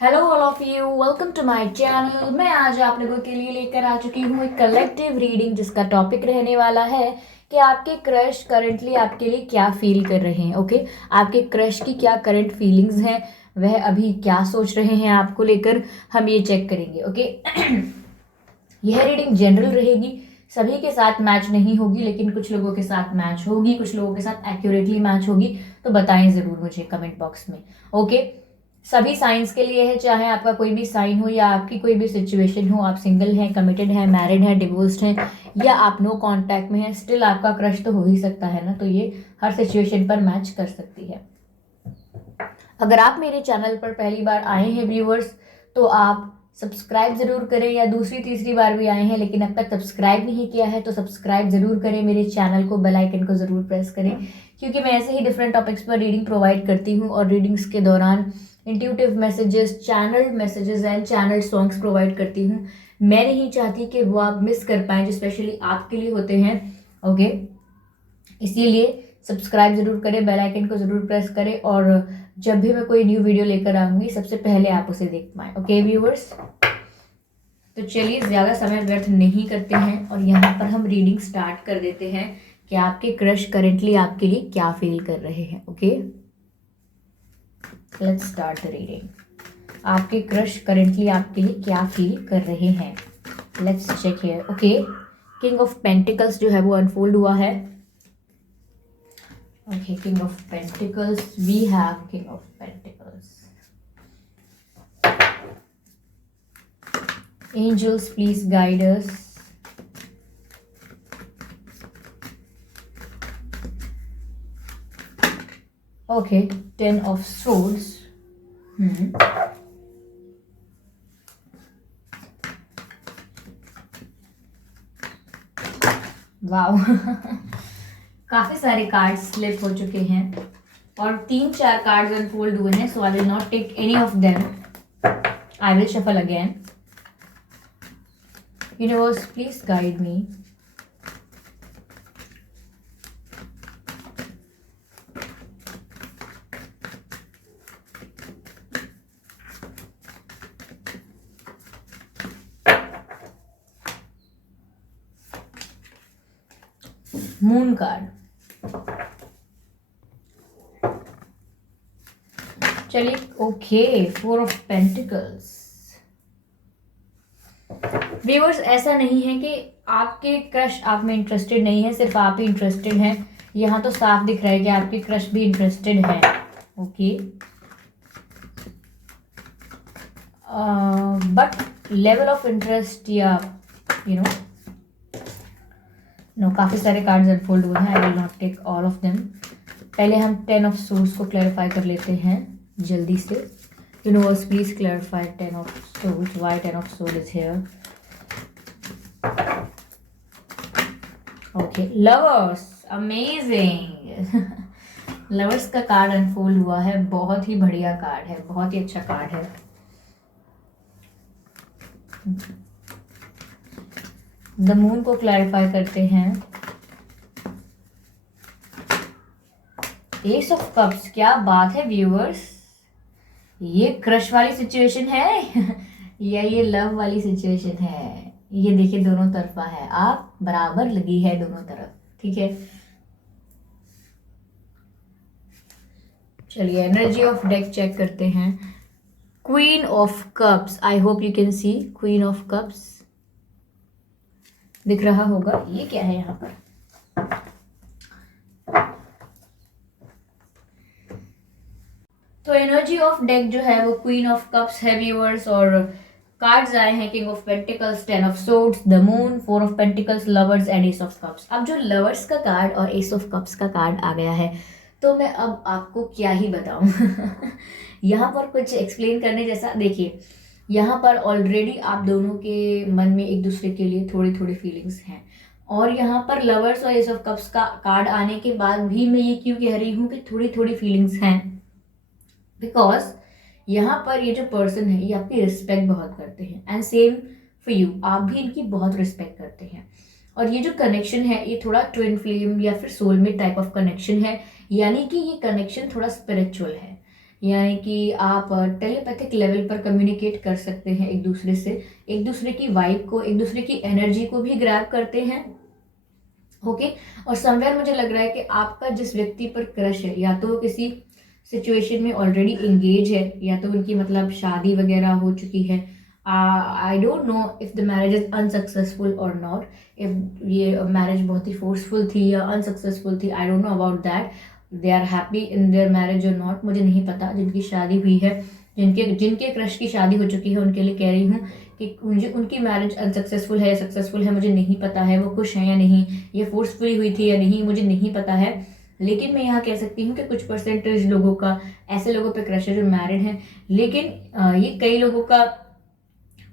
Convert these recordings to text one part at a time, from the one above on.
Hello all of you, welcome to my channel. मैं आज आप लोगों के लिए लेकर आ चुकी हूँ एक कलेक्टिव रीडिंग जिसका टॉपिक रहने वाला है कि आपके क्रश करंटली आपके लिए क्या फील कर रहे हैं। ओके, आपके क्रश की क्या करंट फीलिंग्स हैं, वह अभी क्या सोच रहे हैं आपको लेकर, हम ये चेक करेंगे। ओके यह रीडिंग जनरल रहेगी, सभी के साथ मैच नहीं होगी, लेकिन कुछ लोगों के साथ मैच होगी, कुछ लोगों के साथ एक्यूरेटली मैच होगी। तो बताएं ज़रूर मुझे कमेंट बॉक्स में। ओके, सभी साइंस के लिए है, चाहे आपका कोई भी साइन हो या आपकी कोई भी सिचुएशन हो, आप सिंगल हैं, कमिटेड हैं, मैरिड हैं, डिवोर्स्ड हैं, या आप नो कांटेक्ट में हैं, स्टिल आपका क्रश तो हो ही सकता है ना। तो ये हर सिचुएशन पर मैच कर सकती है। अगर आप मेरे चैनल पर पहली बार आए हैं व्यूअर्स, तो आप सब्सक्राइब ज़रूर करें, या दूसरी तीसरी बार भी आए हैं लेकिन अब तक सब्सक्राइब नहीं किया है तो सब्सक्राइब ज़रूर करें मेरे चैनल को, बेल आइकन को ज़रूर प्रेस करें, क्योंकि मैं ऐसे ही डिफरेंट टॉपिक्स पर रीडिंग प्रोवाइड करती हूँ और रीडिंग्स के दौरान intuitive messages, channel messages and channel songs provide करती हूँ। मैं नहीं चाहती कि वो आप मिस कर पाएँ, जो स्पेशली आपके लिए होते हैं। ओके, इसीलिए सब्सक्राइब ज़रूर करें, बेल आइकन को ज़रूर प्रेस करें, और जब भी मैं कोई न्यू वीडियो लेकर आऊँगी सबसे पहले आप उसे देख पाएँ। ओके व्यूअर्स, तो चलिए ज़्यादा समय व्यर्थ नहीं करते हैं और यहाँ पर हम रीडिंग स्टार्ट कर देते हैं कि आपके क्रश करेंटली आपके लिए क्या फील कर रहे हैं। Okay, let's start the reading. आपके क्रश करेंटली आपके लिए क्या फील कर रहे हैं, let's check here. Okay, king of pentacles जो है वो अनफोल्ड हुआ है। Okay, King of Pentacles. We have King of Pentacles. Angels, please guide us. Okay, Ten of Swords. Wow. काफ़ी सारे कार्ड्स स्लिप हो चुके हैं और 3-4 कार्ड्स अनफोल्ड हुए हैं, so I will not take any of them, I will shuffle again. Universe please guide me. Moon card, चलिए। Okay, 4 of pentacles. Viewers, ऐसा नहीं है कि आपके क्रश आप में इंटरेस्टेड नहीं है, सिर्फ आप ही इंटरेस्टेड हैं। यहाँ तो साफ दिख रहा है कि आपके क्रश भी इंटरेस्टेड है। Okay, but level of interest या काफ़ी सारे कार्ड्स अनफोल्ड हुए हैं, I will not take all of them. पहले हम 10 ऑफ सोर्ड्स को क्लैरिफाई कर लेते हैं जल्दी से। Universe please clarify 10 of swords, why 10 of sword is here. Okay, lovers, amazing. Lovers का कार्ड अनफोल्ड हुआ है, बहुत ही बढ़िया कार्ड है, बहुत ही अच्छा कार्ड है। द मून को क्लैरिफाई करते हैं। एस ऑफ कप्स, क्या बात है व्यूअर्स, ये क्रश वाली सिचुएशन है या ये लव वाली सिचुएशन है। ये देखिए, दोनों तरफा है, आप बराबर लगी है दोनों तरफ, ठीक है। चलिए एनर्जी ऑफ डेक चेक करते हैं। Queen of cups, I hope you can see queen of cups, दिख रहा होगा। ये क्या है यहाँ पर? तो एनर्जी ऑफ डेक जो है वो क्वीन ऑफ कप्स है व्यूअर्स, और कार्ड्स आए हैं king of pentacles, 10 of swords, the moon, 4 of pentacles, lovers and S of cups. अब जो लवर्स का कार्ड और एस ऑफ कप्स का कार्ड आ गया है, तो मैं अब आपको क्या ही बताऊं यहाँ पर कुछ एक्सप्लेन करने जैसा, देखिए यहाँ पर ऑलरेडी आप दोनों के मन में एक दूसरे के लिए थोड़ी थोड़ी फीलिंग्स हैं, और यहाँ पर लवर्स और एस ऑफ कप्स का कार्ड आने के बाद भी मैं ये क्यों कह रही हूँ कि थोड़ी थोड़ी फीलिंग्स हैं, बिकॉज यहाँ पर ये जो पर्सन है ये आपकी रिस्पेक्ट बहुत करते हैं, एंड सेम फॉर यू, आप भी इनकी बहुत रिस्पेक्ट करते हैं। और ये जो कनेक्शन है ये थोड़ा ट्विन फ्लेम या फिर सोलमेट टाइप ऑफ कनेक्शन है, यानी कि ये कनेक्शन थोड़ा स्पिरिचुअल है। यानी कि आप टेलीपैथिक लेवल पर कम्युनिकेट कर सकते हैं एक दूसरे से, एक दूसरे की वाइब को, एक दूसरे की एनर्जी को भी ग्रैब करते हैं। ओके। और समवेयर मुझे लग रहा है कि आपका जिस व्यक्ति पर क्रश है, या तो वो किसी सिचुएशन में ऑलरेडी एंगेज है, या तो उनकी मतलब शादी वगैरह हो चुकी है। I don't know if the marriage is unsuccessful और नॉट, इफ ये मैरिज बहुत ही फोर्सफुल थी या अनसक्सेसफुल थी, I don't know about that. They are happy in their marriage और नॉट, मुझे नहीं पता। जिनकी शादी हुई है, जिनके जिनके क्रश की शादी हो चुकी है, उनके लिए कह रही हूँ कि मुझे उनकी मैरिज अनसक्सेसफुल है या सक्सेसफुल है मुझे नहीं पता है, वो खुश हैं या नहीं, ये फोर्सफुली हुई थी या नहीं, मुझे नहीं पता है। लेकिन मैं यहाँ कह सकती हूँ कि कुछ परसेंटेज लोगों का, ऐसे लोगों पे क्रश है जो मैरिड हैं, लेकिन ये कई लोगों का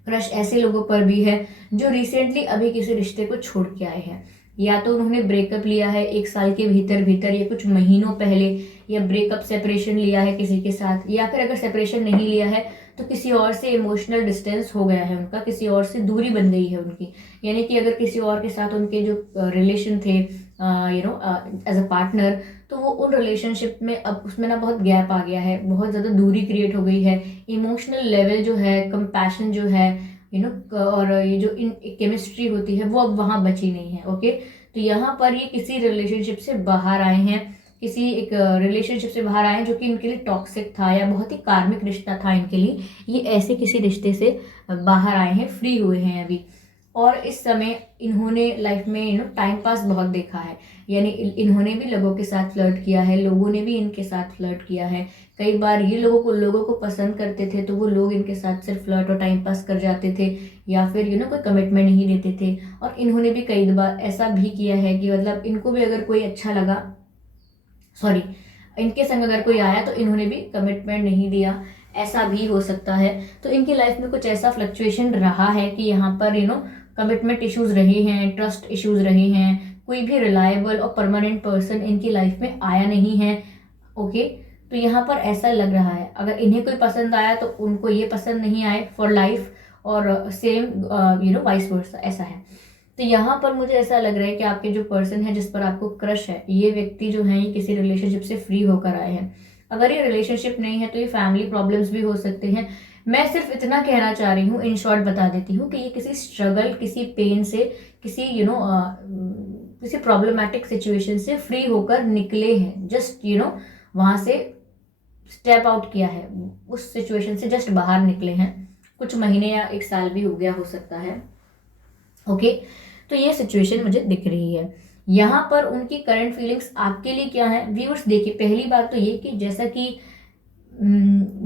क्रश ऐसे लोगों पर भी है जो रिसेंटली अभी किसी रिश्ते को छोड़ के आए हैं, या तो उन्होंने ब्रेकअप लिया है 1 साल के भीतर भीतर या कुछ महीनों पहले, या ब्रेकअप सेपरेशन लिया है किसी के साथ, या फिर अगर सेपरेशन नहीं लिया है तो किसी और से इमोशनल डिस्टेंस हो गया है उनका, किसी और से दूरी बन गई है उनकी। यानी कि अगर किसी और के साथ उनके जो रिलेशन थे एज अ पार्टनर, तो वो उन रिलेशनशिप में अब उसमें ना बहुत गैप आ गया है, बहुत ज़्यादा दूरी क्रिएट हो गई है, इमोशनल लेवल जो है, कंपैशन जो है, और ये जो इन केमिस्ट्री होती है वो अब वहाँ बची नहीं है। ओके। तो यहाँ पर ये किसी रिलेशनशिप से बाहर आए हैं, किसी एक रिलेशनशिप से बाहर आए हैं जो कि इनके लिए टॉक्सिक था या बहुत ही कार्मिक रिश्ता था इनके लिए, ये ऐसे किसी रिश्ते से बाहर आए हैं, फ्री हुए हैं अभी। और इस समय इन्होंने लाइफ में टाइम पास बहुत देखा है, यानी इन्होंने भी लोगों के साथ फ्लर्ट किया है, लोगों ने भी इनके साथ फ्लर्ट किया है। कई बार ये लोगों को पसंद करते थे तो वो लोग इनके साथ सिर्फ फ्लर्ट और टाइम पास कर जाते थे, या फिर कोई कमिटमेंट नहीं देते थे। और इन्होंने भी कई बार ऐसा भी किया है कि मतलब इनको भी अगर कोई अच्छा लगा, सॉरी, इनके संग अगर कोई आया तो इन्होंने भी कमिटमेंट नहीं दिया, ऐसा भी हो सकता है। तो इनकी लाइफ में कुछ ऐसा फ्लक्चुएशन रहा है कि यहाँ पर कमिटमेंट इश्यूज रहे हैं, ट्रस्ट इश्यूज रहे हैं, कोई भी रिलायबल और परमानेंट पर्सन इनकी लाइफ में आया नहीं है। ओके। तो यहाँ पर ऐसा लग रहा है अगर इन्हें कोई पसंद आया तो उनको ये पसंद नहीं आए फॉर लाइफ, और सेम वाइस वर्सा, ऐसा है। तो यहाँ पर मुझे ऐसा लग रहा है कि आपके जो पर्सन है जिस पर आपको क्रश है, ये व्यक्ति जो है ये किसी रिलेशनशिप से फ्री होकर आए हैं। अगर ये रिलेशनशिप नहीं है तो ये फैमिली प्रॉब्लम्स भी हो सकते हैं। मैं सिर्फ इतना कहना चाह रही हूँ, इन शॉर्ट बता देती हूँ कि ये किसी स्ट्रगल, किसी पेन से, किसी किसी प्रॉब्लमेटिक सिचुएशन से फ्री होकर निकले हैं, जस्ट वहां से स्टेप आउट किया है, उस सिचुएशन से जस्ट बाहर निकले हैं, कुछ महीने या 1 साल भी हो गया हो सकता है। ओके। तो ये सिचुएशन मुझे दिख रही है। यहाँ पर उनकी करंट फीलिंग्स आपके लिए क्या है व्यूअर्स, देखिए पहली बात तो ये कि जैसा कि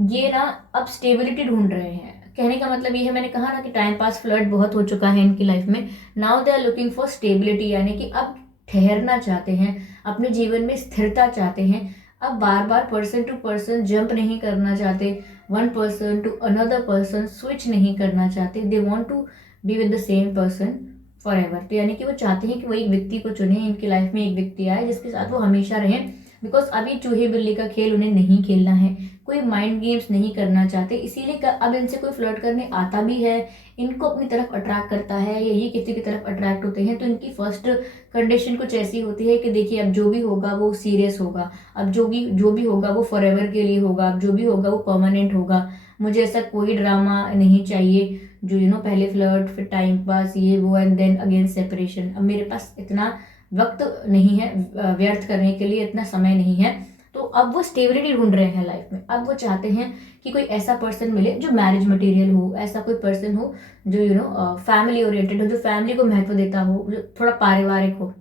ये ना अब स्टेबिलिटी ढूंढ रहे हैं, कहने का मतलब ये है, मैंने कहा ना कि टाइम पास फ्लर्ट बहुत हो चुका है इनकी लाइफ में, now they are looking for stability, यानी कि अब ठहरना चाहते हैं, अपने जीवन में स्थिरता चाहते हैं, अब बार बार पर्सन टू पर्सन जंप नहीं करना चाहते, one person to another person switch नहीं करना चाहते, they want to be with the same person forever. तो यानी कि वो चाहते हैं कि वो एक व्यक्ति को चुने, इनकी लाइफ में एक व्यक्ति आए जिसके साथ वो हमेशा रहें, बिकॉज अभी चूहे बिल्ली का खेल उन्हें नहीं खेलना है, कोई माइंड गेम्स नहीं करना चाहते, इसीलिए अब इनसे कोई फ्लर्ट करने आता भी है, इनको अपनी तरफ अट्रैक्ट करता है या ये किसी की तरफ अट्रैक्ट होते हैं, तो इनकी फर्स्ट कंडीशन कुछ ऐसी होती है कि देखिए अब जो भी होगा वो सीरियस होगा, अब जो भी होगा वो फॉर एवर के लिए होगा, अब जो भी होगा वो परमानेंट होगा, मुझे ऐसा कोई ड्रामा नहीं चाहिए जो पहले फ्लर्ट, फिर टाइम पास, ये वो, एंड देन अगेन सेपरेशन। अब मेरे पास इतना वक्त नहीं है व्यर्थ करने के लिए, इतना समय नहीं है। तो अब वो स्टेबिलिटी ढूंढ रहे हैं लाइफ में, अब वो चाहते हैं कि कोई ऐसा पर्सन मिले जो मैरिज मटेरियल हो, ऐसा कोई पर्सन हो जो फैमिली ओरिएंटेड हो, जो फैमिली को महत्व देता हो, जो थोड़ा पारिवारिक हो,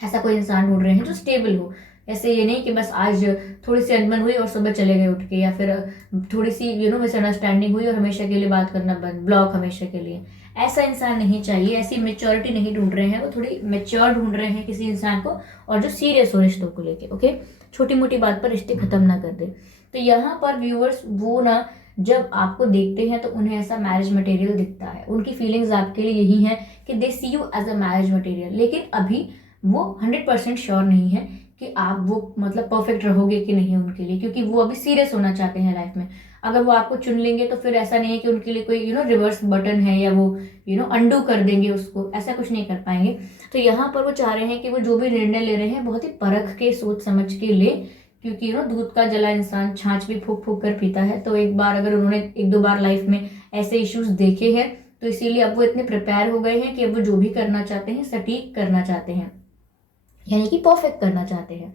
ऐसा कोई इंसान ढूंढ रहे हैं जो स्टेबल हो। ऐसे ये नहीं कि बस आज थोड़ी सी अनबन हुई और सुबह चले गए उठ के, या फिर थोड़ी सी मिसअंडरस्टैंडिंग हुई और हमेशा के लिए बात करना बंद, ब्लॉक हमेशा के लिए, ऐसा इंसान नहीं चाहिए, ऐसी मेच्योरिटी नहीं ढूंढ रहे हैं, वो थोड़ी मेच्योर ढूंढ रहे हैं किसी इंसान को, और जो सीरियस हो रिश्तों को लेके। ओके। छोटी मोटी बात पर रिश्ते खत्म ना कर दे। तो यहाँ पर व्यूअर्स वो ना जब आपको देखते हैं तो उन्हें ऐसा मैरिज मटेरियल दिखता है, उनकी फीलिंग्स आपके लिए यही है कि they see you as a marriage material, लेकिन अभी वो 100% श्योर नहीं है कि आप वो मतलब परफेक्ट रहोगे कि नहीं उनके लिए, क्योंकि वो अभी सीरियस होना चाहते हैं लाइफ में। अगर वो आपको चुन लेंगे तो फिर ऐसा नहीं है कि उनके लिए कोई रिवर्स बटन है या वो अंडू कर देंगे उसको, ऐसा कुछ नहीं कर पाएंगे। तो यहाँ पर वो चाह रहे हैं कि वो जो भी निर्णय ले रहे हैं बहुत ही परख के, सोच समझ के ले, क्योंकि दूध का जला इंसान छाछ भी फूक फूक कर पीता है। तो एक बार अगर उन्होंने एक दो बार लाइफ में ऐसे इश्यूज देखे हैं तो इसीलिए अब वो इतने प्रिपेयर हो गए हैं कि अब वो जो भी करना चाहते हैं सटीक करना चाहते हैं, यानी कि परफेक्ट करना चाहते हैं।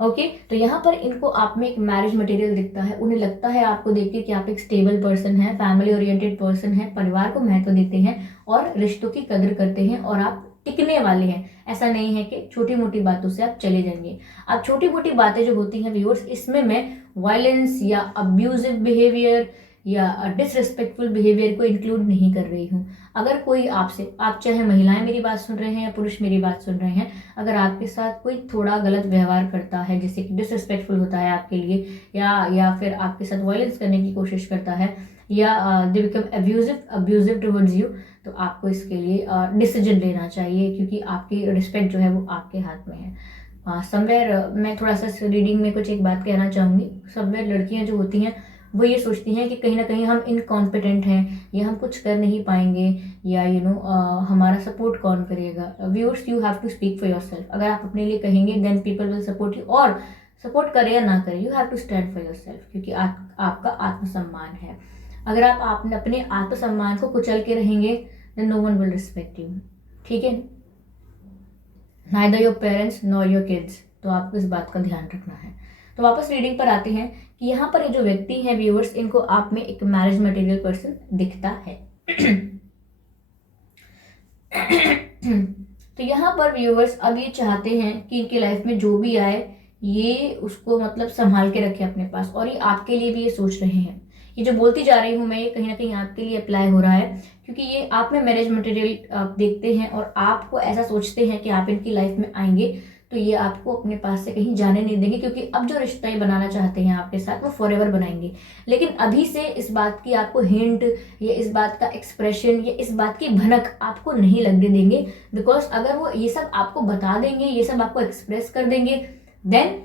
ओके तो यहाँ पर इनको आप में एक मैरिज मटेरियल दिखता है। उन्हें लगता है आपको देख के कि आप एक स्टेबल पर्सन है, फैमिली ओरिएंटेड पर्सन है, परिवार को महत्व देते हैं और रिश्तों की कदर करते हैं और आप टिकने वाले हैं। ऐसा नहीं है कि छोटी मोटी बातों से आप चले जाएंगे। अब छोटी मोटी बातें जो होती हैं व्यूअर्स, इसमें मैं वायलेंस या अब्यूजिव बिहेवियर या डिसरिस्पेक्टफुल बिहेवियर को इंक्लूड नहीं कर रही हूँ। अगर कोई आपसे, आप चाहे महिलाएं मेरी बात सुन रहे हैं या पुरुष मेरी बात सुन रहे हैं, अगर आपके साथ कोई थोड़ा गलत व्यवहार करता है, जैसे कि डिसरिस्पेक्टफुल होता है आपके लिए या फिर आपके साथ वायलेंस करने की कोशिश करता है या they become abusive towards you, तो आपको इसके लिए डिसीजन लेना चाहिए, क्योंकि आपकी रिस्पेक्ट जो है वो आपके हाथ में है। समवेयर मैं थोड़ा सा रीडिंग में कुछ एक बात कहना चाहूँगी। समवेयर लड़कियाँ जो होती हैं वो ये सोचती हैं कि कहीं ना कहीं हम इनकॉम्पिटेंट हैं या हम कुछ कर नहीं पाएंगे या हमारा सपोर्ट कौन करेगा। Viewers, you have to speak for yourself. अगर आप अपने लिए कहेंगे then people will support you, और सपोर्ट करे या ना करे you have to stand for yourself, क्योंकि आपका आत्मसम्मान है। अगर आप अपने आत्मसम्मान को कुचल के रहेंगे then no one will respect you, ठीक है। Neither your parents nor your kids, तो आपको इस बात का ध्यान रखना है। तो वापस रीडिंग पर आते हैं कि यहाँ पर ये जो व्यक्ति है व्यूअर्स, इनको आप में एक मैरिज मटेरियल पर्सन दिखता है। तो यहाँ पर व्यूअर्स अब ये चाहते हैं कि इनकी लाइफ में जो भी आए ये उसको मतलब संभाल के रखे अपने पास, और ये आपके लिए भी ये सोच रहे हैं। ये जो बोलती जा रही हूँ मैं, ये कहीं ना कहीं आपके लिए अप्लाई हो रहा है, क्योंकि ये आप में मैरिज मटेरियल आप देखते हैं और आपको ऐसा सोचते हैं कि आप इनकी लाइफ में आएंगे तो ये आपको अपने पास से कहीं जाने नहीं देंगे, क्योंकि अब जो रिश्ता ये बनाना चाहते हैं आपके साथ वो फॉरएवर बनाएंगे। लेकिन अभी से इस बात की आपको हिंट या इस बात का एक्सप्रेशन या इस बात की भनक आपको नहीं लगने देंगे, बिकॉज अगर वो ये सब आपको बता देंगे, ये सब आपको एक्सप्रेस कर देंगे, देन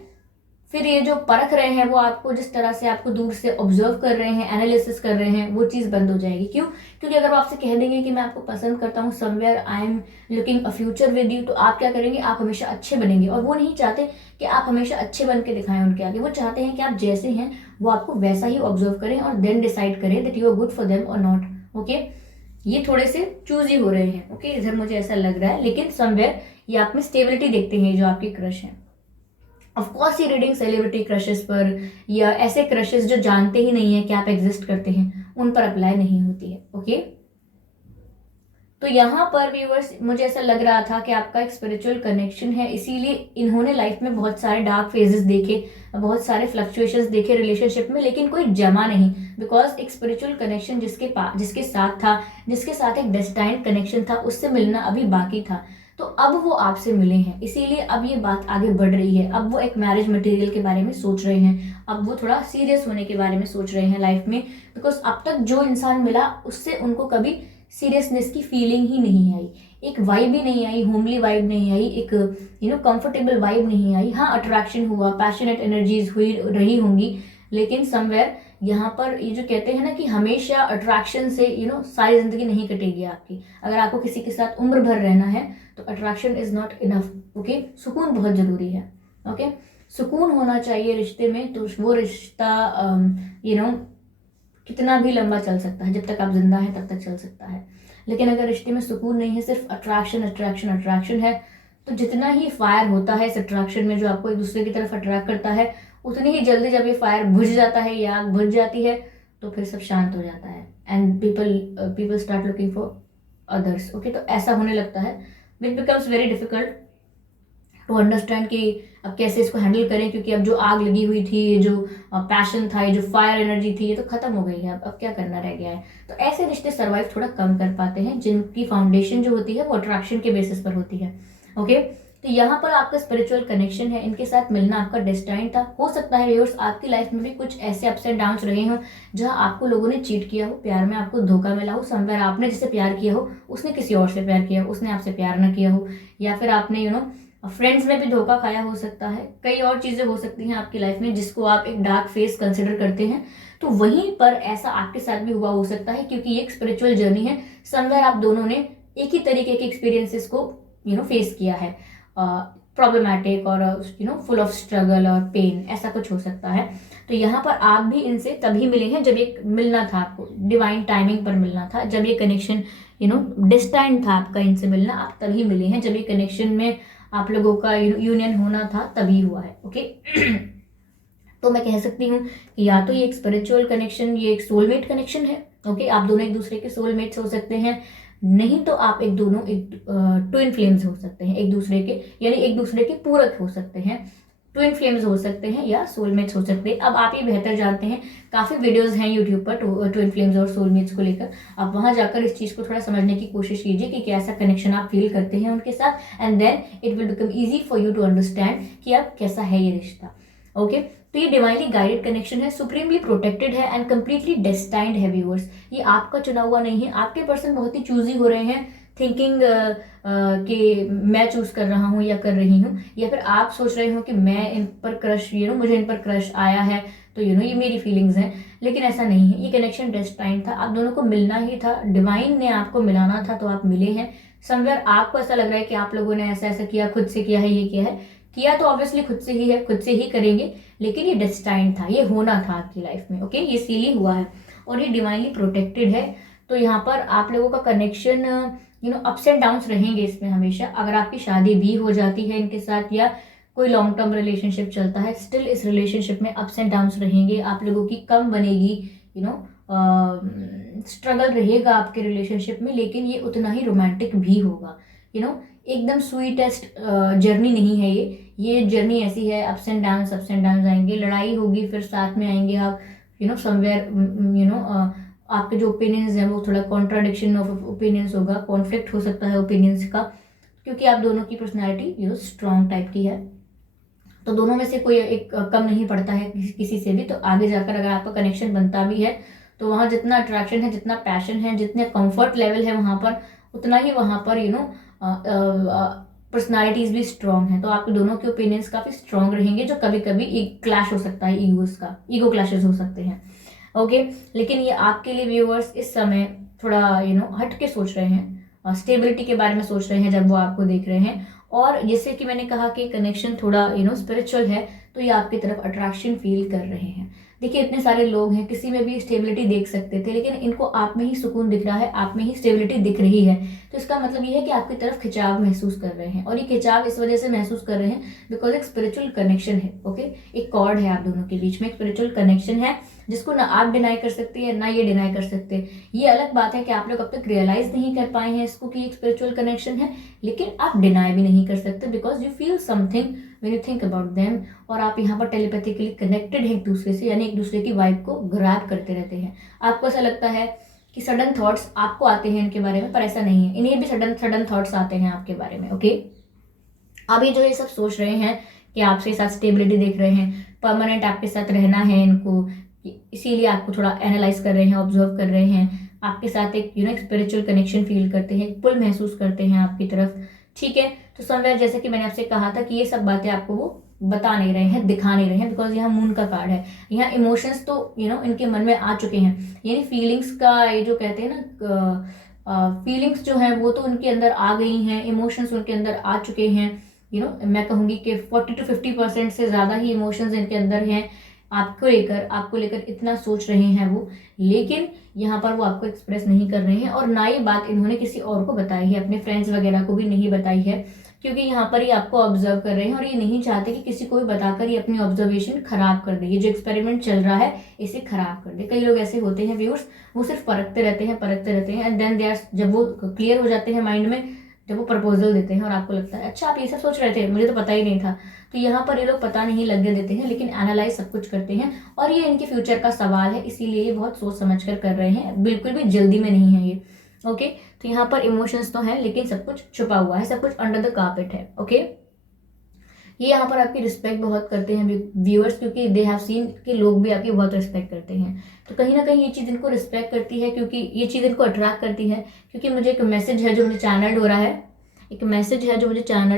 फिर ये जो परख रहे हैं वो आपको जिस तरह से आपको दूर से ऑब्जर्व कर रहे हैं, एनालिसिस कर रहे हैं, वो चीज़ बंद हो जाएगी। क्यों? क्योंकि अगर वो आपसे कह देंगे कि मैं आपको पसंद करता हूँ, somewhere I am looking a future with you, तो आप क्या करेंगे? आप हमेशा अच्छे बनेंगे। और वो नहीं चाहते कि आप हमेशा अच्छे बन के दिखाएं उनके आगे, वो चाहते हैं कि आप जैसे हैं वो आपको वैसा ही ऑब्जर्व करें और देन डिसाइड करें that you are good for them और नॉट। ओके, ये थोड़े से चूजी हो रहे हैं। ओके, इधर मुझे ऐसा लग रहा है, लेकिन समवेयर ये आप में स्टेबिलिटी देखते हैं जो आपके क्रश हैं। ऑफकोर्स ये रीडिंग सेलिब्रिटी क्रशेस पर या ऐसे क्रशेस जो जानते ही नहीं है कि आप एग्जिस्ट करते हैं उन पर अप्लाई नहीं होती है। ओके, तो यहाँ पर व्यूअर्स मुझे ऐसा लग रहा था कि आपका एक स्पिरिचुअल कनेक्शन है, इसीलिए इन्होंने लाइफ में बहुत सारे डार्क फेजेस देखे, बहुत सारे फ्लक्चुएशंस देखे रिलेशनशिप में, लेकिन कोई जमा नहीं, बिकॉज एक स्पिरिचुअल कनेक्शन जिसके साथ था, जिसके साथ एक डेस्टाइन्ड कनेक्शन था, उससे मिलना अभी बाकी था। तो अब वो आपसे मिले हैं, इसीलिए अब ये बात आगे बढ़ रही है। अब वो एक मैरिज मटेरियल के बारे में सोच रहे हैं, अब वो थोड़ा सीरियस होने के बारे में सोच रहे हैं लाइफ में, बिकॉज अब तक जो इंसान मिला उससे उनको कभी सीरियसनेस की फीलिंग ही नहीं आई, एक वाइब ही नहीं आई, होमली वाइब नहीं आई, एक कंफर्टेबल वाइब नहीं आई। हाँ, अट्रैक्शन हुआ, पैशनेट एनर्जीज हुई रही होंगी, लेकिन समवेयर यहाँ पर ये जो कहते हैं ना कि हमेशा अट्रैक्शन से सारी जिंदगी नहीं कटेगी आपकी। अगर आपको किसी के साथ उम्र भर रहना है तो attraction is not enough. Okay, सुकून बहुत जरूरी है। ओके, सुकून होना चाहिए रिश्ते में, तो वो रिश्ता कितना भी लंबा चल सकता है, जब तक आप जिंदा हैं तब तक चल सकता है। लेकिन अगर रिश्ते में सुकून नहीं है, सिर्फ अट्रैक्शन अट्रैक्शन अट्रैक्शन है, तो जितना ही फायर होता है इस अट्रैक्शन में जो आपको एक दूसरे की तरफ अट्रैक्ट करता है, उतनी ही जल्दी जब ये फायर बुझ जाता है या आग बुझ जाती है तो फिर सब शांत हो जाता है and people start looking for others. Okay, तो ऐसा होने लगता है, which becomes very difficult to understand कि अब कैसे इसको हैंडल करें, क्योंकि अब जो आग लगी हुई थी, ये जो पैशन था, ये जो फायर एनर्जी थी, ये तो खत्म हो गई है। अब क्या करना रह गया है? तो ऐसे रिश्ते सर्वाइव थोड़ा कम कर पाते हैं जिनकी फाउंडेशन जो होती है वो अट्रैक्शन के बेसिस पर होती है। ओके, तो यहाँ पर आपका स्पिरिचुअल कनेक्शन है, इनके साथ मिलना आपका डेस्टाइन था। हो सकता है व्यूअर्स आपकी लाइफ में भी कुछ ऐसे अप्स एंड डाउन्स रहे हों जहाँ आपको लोगों ने चीट किया हो, प्यार में आपको धोखा मिला हो, समवेयर आपने जिसे प्यार किया हो उसने किसी और से प्यार किया हो, उसने आपसे प्यार न किया हो, या फिर आपने फ्रेंड्स में भी धोखा खाया हो सकता है। कई और चीजें हो सकती हैं आपकी लाइफ में जिसको आप एक डार्क फेस कंसिडर करते हैं, तो वहीं पर ऐसा आपके साथ भी हुआ हो सकता है, क्योंकि ये एक स्पिरिचुअल जर्नी है। समवेयर आप दोनों ने एक ही तरीके के एक्सपीरियंसेस को फेस किया है। प्रॉब्लमैटिक और फुल ऑफ स्ट्रगल और पेन, ऐसा कुछ हो सकता है। तो यहाँ पर आप भी इनसे तभी मिले हैं जब ये मिलना था आपको, डिवाइन टाइमिंग पर मिलना था, जब ये कनेक्शन डिस्टाइंड था आपका इनसे मिलना, आप तभी मिले हैं। जब ये कनेक्शन में आप लोगों का यूनियन होना था तभी हुआ है। ओके तो मैं कह सकती हूँ कि या तो ये एक स्पिरिचुअल कनेक्शन, ये एक सोलमेट कनेक्शन है। ओके आप दोनों एक दूसरे के सोलमेट्स हो सकते हैं, नहीं तो आप एक ट्विन फ्लेम्स हो सकते हैं एक दूसरे के, यानी एक दूसरे के पूरक हो सकते हैं, ट्विन फ्लेम्स हो सकते हैं या सोलमेट्स हो सकते हैं। अब आप ये बेहतर जानते हैं, काफ़ी वीडियोस हैं यूट्यूब पर ट्विन फ्लेम्स और सोलमेट्स को लेकर, आप वहां जाकर इस चीज़ को थोड़ा समझने की कोशिश कीजिए कि कैसा कनेक्शन आप फील करते हैं उनके साथ, and then it will become easy for you to understand कि अब कैसा है ये रिश्ता। ओके तो ये डिवाइनली गाइडेड कनेक्शन है, सुप्रीमली प्रोटेक्टेड है एंड कंप्लीटली डेस्टाइंड है व्यूअर्स। ये आपका चुना हुआ नहीं है, आपके पर्सन बहुत ही चूजी हो रहे हैं, थिंकिंग कि मैं चूज कर रहा हूँ या कर रही हूँ, या फिर आप सोच रहे हो कि मैं इन पर क्रश मुझे इन पर क्रश आया है, तो ये मेरी फीलिंग्स हैं, लेकिन ऐसा नहीं है। ये कनेक्शन डेस्टाइंड था, आप दोनों को मिलना ही था, डिवाइन ने आपको मिलाना था, तो आप मिले हैं। समवेयर आपको ऐसा लग रहा है कि आप लोगों ने ऐसा ऐसा किया, खुद से किया है, ये किया तो ऑब्वियसली खुद से ही है, खुद से ही करेंगे, लेकिन ये डेस्टाइंड था, ये होना था आपकी लाइफ में। ओके ये इसीलिए हुआ है और ये डिवाइनली प्रोटेक्टेड है। तो यहाँ पर आप लोगों का कनेक्शन अप्स एंड डाउन्स रहेंगे इसमें हमेशा। अगर आपकी शादी भी हो जाती है इनके साथ या कोई लॉन्ग टर्म रिलेशनशिप चलता है, स्टिल इस रिलेशनशिप में अप्स एंड डाउन्स रहेंगे, आप लोगों की कम बनेगी, स्ट्रगल रहेगा आपके रिलेशनशिप में, लेकिन ये उतना ही रोमांटिक भी होगा। एकदम स्वीटेस्ट जर्नी नहीं है ये जर्नी ऐसी है, अप्स एंड डाउन्स आएंगे, लड़ाई होगी, फिर साथ में आएंगे आप, समवेयर आपके जो ओपिनियंस हैं वो थोड़ा कॉन्ट्राडिक्शन ऑफ ओपिनियंस होगा, कॉन्फ्लिक्ट हो सकता है ओपिनियंस का, क्योंकि आप दोनों की पर्सनैलिटी स्ट्रॉन्ग टाइप की है, तो दोनों में से कोई एक कम नहीं पड़ता है किसी से भी। तो आगे जाकर अगर आपका कनेक्शन बनता भी है तो वहाँ जितना अट्रैक्शन है, जितना पैशन है, जितने कंफर्ट लेवल है वहाँ पर, उतना ही वहाँ पर पर्सनालिटीज भी स्ट्रॉन्ग है, तो आपके दोनों के ओपिनियंस काफ़ी स्ट्रॉन्ग रहेंगे, जो कभी कभी एक क्लैश हो सकता है, ईगो क्लैशेस हो सकते हैं। ओके लेकिन ये आपके लिए व्यूअर्स इस समय थोड़ा हट के सोच रहे हैं, स्टेबिलिटी के बारे में सोच रहे हैं जब वो आपको देख रहे हैं। और जैसे कि मैंने कहा कि कनेक्शन थोड़ा स्पिरिचुअल है, तो ये आपकी तरफ अट्रैक्शन फील कर रहे हैं। देखिए इतने सारे लोग हैं, किसी में भी स्टेबिलिटी देख सकते थे, लेकिन इनको आप में ही सुकून दिख रहा है, आप में ही स्टेबिलिटी दिख रही है, तो इसका मतलब ये है कि आपकी तरफ खिंचाव महसूस कर रहे हैं। और ये खिंचाव इस वजह से महसूस कर रहे हैं बिकॉज एक स्पिरिचुअल कनेक्शन है। ओके एक कॉर्ड है आप दोनों के बीच में, एक स्पिरिचुअल कनेक्शन है जिसको ना आप डिनाई कर सकते हैं ना ये डिनाई कर सकते। ये अलग बात है कि आप लोग अब तक रियलाइज नहीं कर पाए हैं इसको कि एक स्पिरिचुअल कनेक्शन है, लेकिन आप डिनाई भी नहीं कर सकते because you feel something when you think about them, और आप यहाँ पर टेलीपैथिकली कनेक्टेड हैं एक दूसरे से, यानी एक दूसरे की वाइब को ग्रैब करते रहते हैं। आपको ऐसा लगता है कि सडन थॉट्स आपको आते हैं इनके बारे में, पर ऐसा नहीं है, इन्हें भी सडन थॉट्स आते हैं आपके बारे में। ओके अभी जो ये सब सोच रहे हैं कि आपके साथ स्टेबिलिटी देख रहे हैं, परमानेंट आपके साथ रहना है इनको, इसीलिए आपको थोड़ा एनालाइज कर रहे हैं, ऑब्जर्व कर रहे हैं, आपके साथ एक स्पिरिचुअल कनेक्शन फील करते हैं, पुल महसूस करते हैं आपकी तरफ। ठीक है तो समवेयर जैसे कि मैंने आपसे कहा था कि ये सब बातें आपको वो बता नहीं रहे हैं, दिखा नहीं रहे हैं, बिकॉज यहाँ मून का कार्ड है, यहाँ इमोशंस तो इनके मन में आ चुके हैं, यानी फीलिंग्स का ये जो कहते हैं ना, फीलिंग्स जो है वो तो उनके अंदर आ गई हैं, इमोशंस उनके अंदर आ चुके हैं। मैं कहूँगी कि 40 to 50% से ज़्यादा ही इमोशंस इनके अंदर हैं आपको लेकर इतना सोच रहे हैं वो, लेकिन यहाँ पर वो आपको एक्सप्रेस नहीं कर रहे हैं, और ना ये बात इन्होंने किसी और को बताई है, अपने फ्रेंड्स वगैरह को भी नहीं बताई है, क्योंकि यहाँ पर ये आपको ऑब्जर्व कर रहे हैं और ये नहीं चाहते कि किसी को भी बताकर ये अपनी ऑब्जर्वेशन खराब कर दे, ये जो एक्सपेरिमेंट चल रहा है इसे खराब कर दे। कई लोग ऐसे होते हैं व्यूअर्स, वो सिर्फ परखते रहते हैं एंड देन दे आर, जब वो क्लियर हो जाते हैं माइंड में, जब वो प्रपोजल देते हैं और आपको लगता है अच्छा आप ये सब सोच रहे थे, मुझे तो पता ही नहीं था, तो यहाँ पर ये लोग पता नहीं लगने देते हैं, लेकिन एनालाइज सब कुछ करते हैं, और ये इनके फ्यूचर का सवाल है, इसीलिए ये बहुत सोच समझ कर रहे हैं, बिल्कुल भी जल्दी में नहीं है ये। ओके तो यहाँ पर इमोशंस तो है, लेकिन सब कुछ छुपा हुआ है, सब कुछ अंडर द कार्पेट है। ओके ये यहाँ पर आपकी रिस्पेक्ट बहुत करते हैं व्यूअर्स, क्योंकि दे हैव सीन कि लोग भी आपकी बहुत रिस्पेक्ट करते हैं, तो कहीं ना कहीं ये चीज़ इनको रिस्पेक्ट करती है, क्योंकि ये चीज़ इनको अट्रैक्ट करती है, क्योंकि मुझे एक मैसेज है जो मुझे चैनल्ड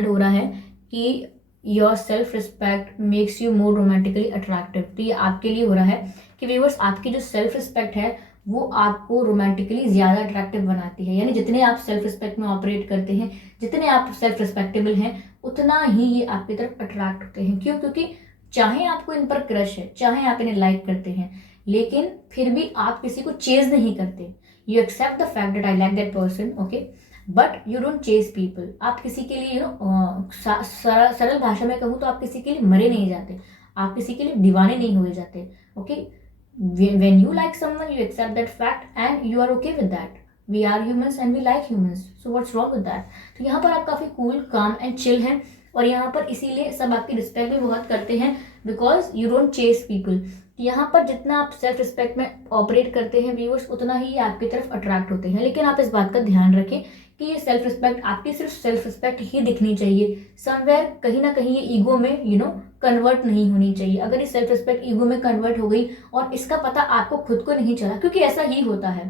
हो रहा है, कि your self respect makes you more romantically attractive. तो ये आपके लिए हो रहा है कि व्यूअर्स आपकी जो सेल्फ रिस्पेक्ट है वो आपको रोमांटिकली ज़्यादा अट्रैक्टिव बनाती है। यानी जितने आप सेल्फ रिस्पेक्ट में ऑपरेट करते हैं, जितने आप सेल्फ रिस्पेक्टेबल हैं, उतना ही ये आपकी तरफ अट्रैक्ट होते हैं। क्यों? क्योंकि चाहे आपको इन पर क्रश है, चाहे आप इन्हें लाइक करते हैं, लेकिन फिर भी आप किसी को चेज नहीं करते। You accept the fact that I like that person, okay, but you don't chase people. आप किसी के लिए सरल भाषा में कहूँ तो आप किसी के लिए मरे नहीं जाते, आप किसी के लिए दीवाने नहीं हुए जाते। Okay, when you like someone, you accept that fact and you are okay with that. We are humans and we like humans, so what's wrong with that? तो यहाँ पर आप काफ़ी कूल, काम एंड चिल हैं, और यहाँ पर इसीलिए सब आपकी रिस्पेक्ट भी बहुत करते हैं, because you don't chase people. यहाँ पर जितना आप सेल्फ रिस्पेक्ट में ऑपरेट करते हैं व्यूअर्स, उतना ही आपकी तरफ अट्रैक्ट होते हैं। लेकिन आप इस बात का ध्यान रखें कि ये सेल्फ रिस्पेक्ट आपकी सिर्फ सेल्फ रिस्पेक्ट ही दिखनी चाहिए, समवेयर कहीं ना कहीं ये ईगो में कन्वर्ट नहीं होनी चाहिए। अगर ये सेल्फ रिस्पेक्ट ईगो में कन्वर्ट हो गई और इसका पता आपको खुद को नहीं चला, क्योंकि ऐसा ही होता है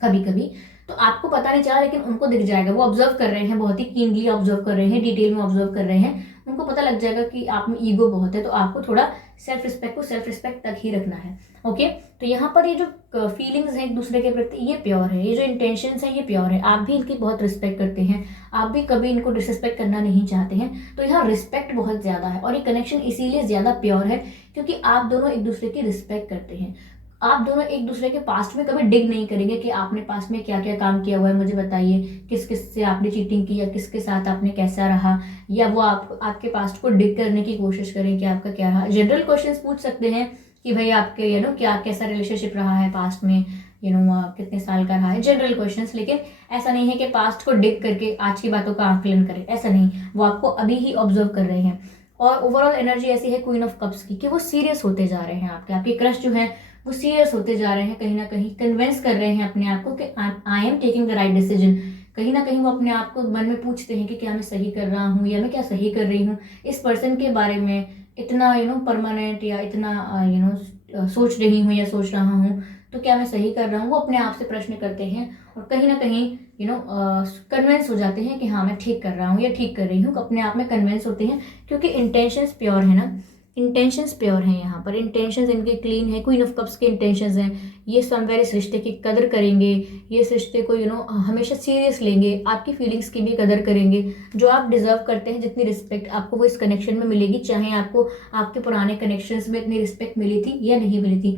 कभी कभी, तो आपको पता नहीं चला लेकिन उनको दिख जाएगा, वो ऑब्जर्व कर रहे हैं, बहुत ही कीनली ऑब्जर्व कर रहे हैं, डिटेल में ऑब्जर्व कर रहे हैं, उनको पता लग जाएगा कि आप में ईगो बहुत है। तो आपको थोड़ा सेल्फ रिस्पेक्ट को सेल्फ रिस्पेक्ट तक ही रखना है। ओके, तो यहाँ पर ये जो फीलिंग्स हैं एक दूसरे के प्रति, ये प्योर है, ये जो इंटेंशंस हैं ये प्योर है, आप भी इनकी बहुत रिस्पेक्ट करते हैं, आप भी कभी इनको डिसरिस्पेक्ट करना नहीं चाहते हैं। तो यहाँ रिस्पेक्ट बहुत ज़्यादा है, और ये कनेक्शन इसीलिए ज़्यादा प्योर है क्योंकि आप दोनों एक दूसरे की रिस्पेक्ट करते हैं। आप दोनों एक दूसरे के पास्ट में कभी डिग नहीं करेंगे कि आपने पास्ट में क्या क्या काम किया हुआ है, मुझे बताइए, किस किस से आपने चीटिंग की, या किसके साथ आपने कैसा रहा, या वो आपके पास्ट को डिग करने की कोशिश करें कि आपका क्या रहा। जनरल क्वेश्चंस पूछ सकते हैं कि भाई आपके क्या कैसा रिलेशनशिप रहा है पास्ट में, कितने साल का रहा है, जनरल क्वेश्चंस। लेकिन ऐसा नहीं है कि पास्ट को डिग करके आज की बातों का आकलन करें, ऐसा नहीं, वो आपको अभी ही ऑब्जर्व कर रहे हैं। और ओवरऑल एनर्जी ऐसी है क्वीन ऑफ कप्स की कि वो सीरियस होते जा रहे हैं, आपके क्रश जो है वो सीरियस होते जा रहे हैं, कहीं ना कहीं कन्विंस कर रहे हैं अपने आप को कि I am taking the right decision. कहीं ना कहीं वो अपने आप को मन में पूछते हैं कि क्या मैं सही कर रहा हूँ, या मैं क्या सही कर रही हूँ, इस पर्सन के बारे में इतना परमानेंट या इतना सोच रही हूँ या सोच रहा हूँ, तो क्या मैं सही कर रहा हूँ। वो अपने आप से प्रश्न करते हैं और कहीं ना कहीं कन्विंस हो जाते हैं कि हाँ मैं ठीक कर रहा हूँ या ठीक कर रही हूँ, अपने आप में कन्विंस होते हैं क्योंकि इंटेंशंस प्योर है ना, इंटेंशंस प्योर हैं। यहाँ पर इंटेंशंस इनके क्लीन है, क्वीन ऑफ कप्स के इंटेंशंस हैं, ये समवेयर इस रिश्ते की कदर करेंगे, ये इस रिश्ते को हमेशा सीरियस लेंगे, आपकी फीलिंग्स की भी कदर करेंगे, जो आप डिजर्व करते हैं जितनी रिस्पेक्ट आपको वो इस कनेक्शन में मिलेगी, चाहे आपको आपके पुराने कनेक्शंस में इतनी रिस्पेक्ट मिली थी या नहीं मिली थी।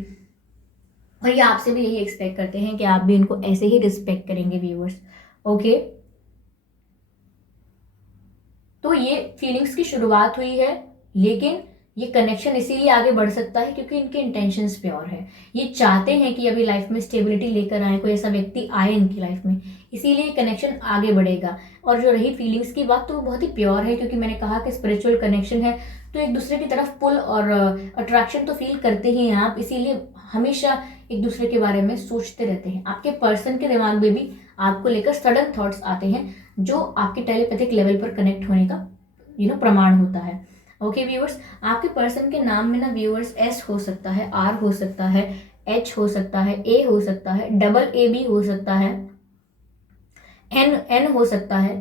और ये आपसे भी यही एक्सपेक्ट करते हैं कि आप भी इनको ऐसे ही रिस्पेक्ट करेंगे व्यूअर्स। ओके, तो ये फीलिंग्स की शुरुआत हुई है, लेकिन ये कनेक्शन इसीलिए आगे बढ़ सकता है क्योंकि इनके इंटेंशंस प्योर है। ये चाहते हैं कि अभी लाइफ में स्टेबिलिटी लेकर आए, कोई ऐसा व्यक्ति आए इनकी लाइफ में, इसीलिए कनेक्शन आगे बढ़ेगा। और जो रही फीलिंग्स की बात, तो वो बहुत ही प्योर है क्योंकि मैंने कहा कि स्पिरिचुअल कनेक्शन है, तो एक दूसरे की तरफ पुल और अट्रैक्शन तो फील करते ही हैं आप, इसीलिए हमेशा एक दूसरे के बारे में सोचते रहते हैं। आपके पर्सन के दिमाग में भी आपको लेकर सडन थॉट्स आते हैं जो आपके टेलीपैथिक लेवल पर कनेक्ट होने का प्रमाण होता है। ओके व्यूअर्स, आपके पर्सन के नाम में ना व्यूअर्स एस हो सकता है, आर हो सकता है, एच हो सकता है, ए हो सकता है, डबल ए भी हो सकता है, एन हो सकता है,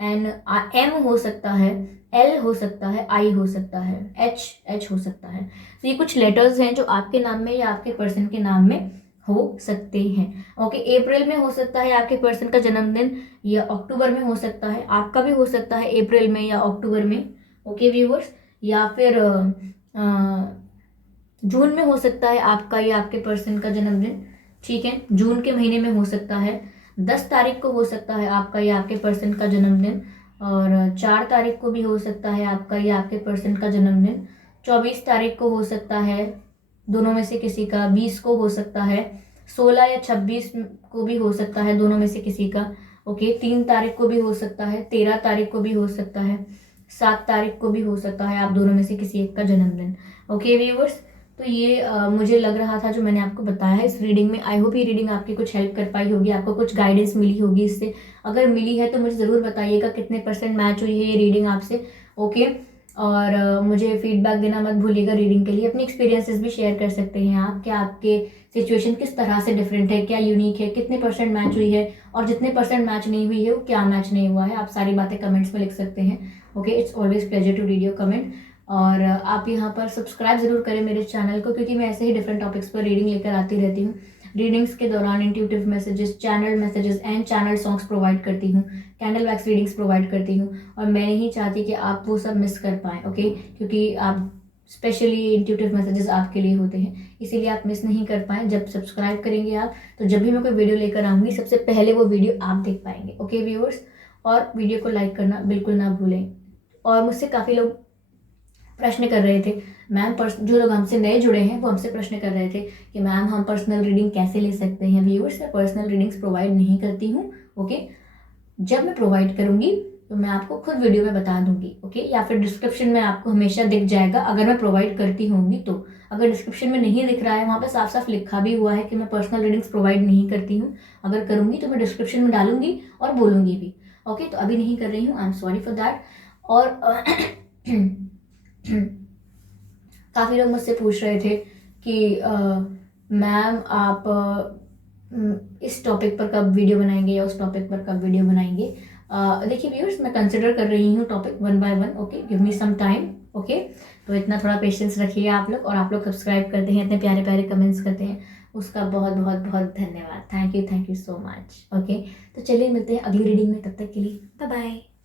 एम हो सकता है, एल हो सकता है, आई हो सकता है, एच हो सकता है। तो ये कुछ लेटर्स हैं जो आपके नाम में या आपके पर्सन के नाम में हो सकते हैं। ओके, अप्रैल में हो सकता है आपके पर्सन का जन्मदिन, या अक्टूबर में हो सकता है, आपका भी हो सकता है अप्रैल में या अक्टूबर में। ओके व्यूअर्स, या फिर जून में हो सकता है आपका या आपके पर्सन का जन्मदिन, ठीक है, जून के महीने में हो सकता है। 10 तारीख को हो सकता है आपका या आपके पर्सन का जन्मदिन, और 4 तारीख को भी हो सकता है आपका या आपके पर्सन का जन्मदिन। 24 तारीख को हो सकता है दोनों में से किसी का, 20 को हो सकता है, 16 या 26 को भी हो सकता है दोनों में से किसी का। ओके, 3 तारीख को भी हो सकता है, 13 तारीख को भी हो सकता है, 7 तारीख को भी हो सकता है, आप दोनों में से किसी एक का जन्मदिन। ओके व्यूअर्स, तो ये मुझे लग रहा था जो मैंने आपको बताया है इस रीडिंग में। आई होप ये रीडिंग आपकी कुछ हेल्प कर पाई होगी, आपको कुछ गाइडेंस मिली होगी इससे। अगर मिली है तो मुझे ज़रूर बताइएगा कितने % मैच हुई है ये रीडिंग आपसे। ओके, और मुझे फीडबैक देना मत भूलिएगा रीडिंग के लिए। अपने एक्सपीरियंसेस भी शेयर कर सकते हैं आप, क्या आपके सिचुएशन किस तरह से डिफरेंट है, क्या यूनिक है, कितने % मैच हुई है, और जितने % मैच नहीं हुई है वो क्या मैच नहीं हुआ है, आप सारी बातें कमेंट्स में लिख सकते हैं। Okay, it's always pleasure to read your comment. और आप यहाँ पर सब्सक्राइब ज़रूर करें मेरे चैनल को, क्योंकि मैं ऐसे ही डिफरेंट टॉपिक्स पर रीडिंग लेकर आती रहती हूँ। रीडिंग्स के दौरान intuitive messages, channel messages and channel songs provide करती हूँ, कैंडल वैक्स रीडिंग्स प्रोवाइड करती हूँ, और मैं नहीं चाहती कि आप वो सब मिस कर पाएँ, ओके, क्योंकि आप स्पेशली इंट्यूटिव मैसेजेस आपके लिए होते हैं, इसीलिए आप मिस नहीं कर पाएँ। जब सब्सक्राइब करेंगे आप, तो जब भी मैं कोई वीडियो लेकर आऊँगी सबसे पहले वो वीडियो आप देख पाएंगे, ओके व्यूअर्स। और वीडियो को लाइक करना बिल्कुल ना भूलें। और मुझसे काफ़ी लोग प्रश्न कर रहे थे, मैम जो लोग हमसे नए जुड़े हैं वो हमसे प्रश्न कर रहे थे कि मैम हम पर्सनल रीडिंग कैसे ले सकते हैं। व्यूअर्स, मैं पर्सनल रीडिंग्स प्रोवाइड नहीं करती हूँ, ओके। जब मैं प्रोवाइड करूँगी तो मैं आपको खुद वीडियो में बता दूंगी, ओके, या फिर डिस्क्रिप्शन में आपको हमेशा दिख जाएगा अगर मैं प्रोवाइड करती होंगी तो। अगर डिस्क्रिप्शन में नहीं दिख रहा है, वहाँ पे साफ साफ लिखा भी हुआ है कि मैं पर्सनल रीडिंग्स प्रोवाइड नहीं करती हूँ, अगर करूँगी तो मैं डिस्क्रिप्शन में डालूंगी और बोलूँगी भी, ओके। तो अभी नहीं कर रही हूँ, I am sorry for that. और काफ़ी लोग मुझसे पूछ रहे थे कि मैम आप इस टॉपिक पर कब वीडियो बनाएंगे या उस टॉपिक पर कब वीडियो बनाएंगे। देखिए व्यूअर्स, मैं कंसिडर कर रही हूँ topic 1 by 1, okay, give me some time, okay. तो इतना थोड़ा पेशेंस रखिए आप लोग, और आप लोग सब्सक्राइब करते हैं, इतने प्यारे प्यारे कमेंट्स करते हैं, उसका बहुत बहुत बहुत धन्यवाद। Thank you so much, okay. तो चलिए मिलते हैं अगली रीडिंग में, तब तक के लिए बाय बाय।